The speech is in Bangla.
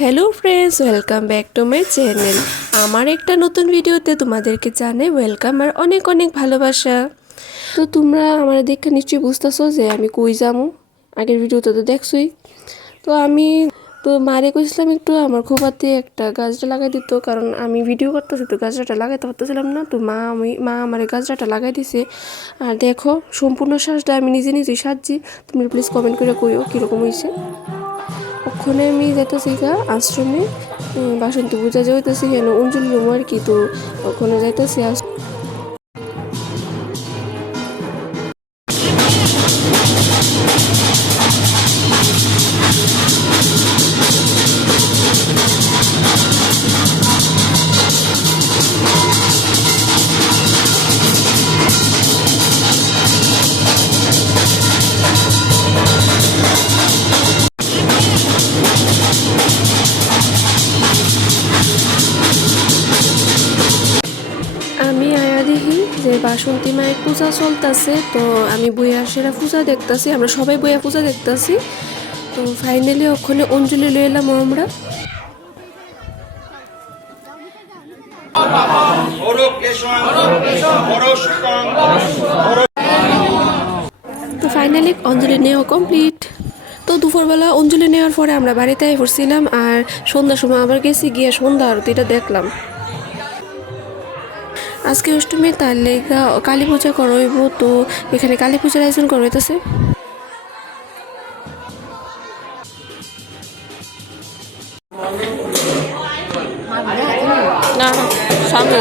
Hello friends, welcome back to my channel. আমার একটা নতুন ভিডিওতে তোমাদেরকে জানাই ওয়েলকাম আর অনেক অনেক ভালোবাসা। তো তোমরা আমার দেখে নিশ্চয়ই বুঝতেছো যে আমি কই যামু। আগের ভিডিওতে তো দেখছোই। তো আমি মারে কইছিলাম একটু আমার খোপাতে একটা গাছটা লাগাই দিত, কারণ আমি ভিডিও করতেছি তো গাছটা লাগাইতে পারতেছিলাম না। তো মা আমার গাছটা লাগাই দিছে। আর দেখো সম্পূর্ণ সাজটা আমি নিজে নিজেই সাজছি। তুমি প্লিজ কমেন্ট করে কইও কীরকম হয়েছে। ওখানে আমি যাইতেছি আশ্রমে বাসন্তী পূজা যাইতেছি কেন অঞ্জলি রুম আর কি। তো ওখানে যাইতেছি আমি আয়া দেখি যে বাসন্তী মায়ের পূজা চলতেছে। তো আমি বইয়া সেরা পূজা দেখতেছি, আমরা সবাই বইয়া পূজা দেখতেছি। তো ফাইনালি ওখানে অঞ্জলি লয়ে এলাম আমরা। তো ফাইনালি অঞ্জলি নেওয়া কমপ্লিট। তো দুপুরবেলা অঞ্জলি নেওয়ার পরে আমরা বাড়িতে পড়ছিলাম, আর সন্ধ্যার সময় আবার গেছি গিয়ে সন্ধ্যা আরতিটা দেখলাম। আজকে অষ্টমী, তার লেগা কালী পূজা করইব। তো এখানে কালী পূজার আয়োজন করা হইতেছে। না, সামনে